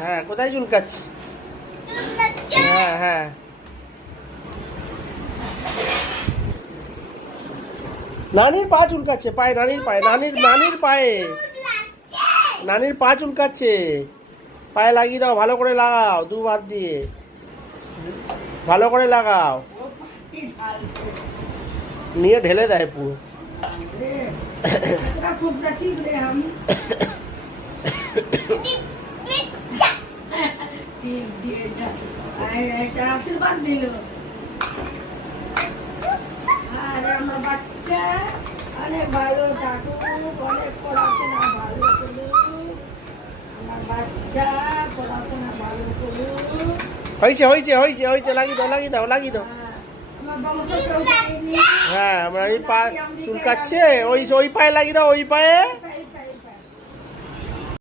হ্যাঁ, কোথায় চুলকাচ্ছে? হ্যাঁ হ্যাঁ, নানির পা চুলকাচ্ছে, পায়ে, নানির পায়ে, নানির পায়ে, নানির পা চুলকাচ্ছে। পায়ে লাগিয়ে দাও, ভালো করে লাগাও, দুবার দিয়ে ভালো করে লাগাও, নিয়ে ঢেলে দেয় পুরো। আশীর্বাদ দিল। আর আমার বাচ্চা অনেক ভালো থাকুক, অনেক পড়াশোনা ভালো করুক, আমার বাচ্চা পড়াশোনা ভালো করুক। হয়েছে হয়েছে হয়েছে হয়েছে, লাগিয়ে দাও লাগিয়ে দাও লাগিয়ে দাও। আমার বংশ কেউ যায়নি। হ্যাঁ, আমার এই পা চুলকাচ্ছে, ওই ওই পায়ে লাগিয়ে দাও, ওই পায়ে।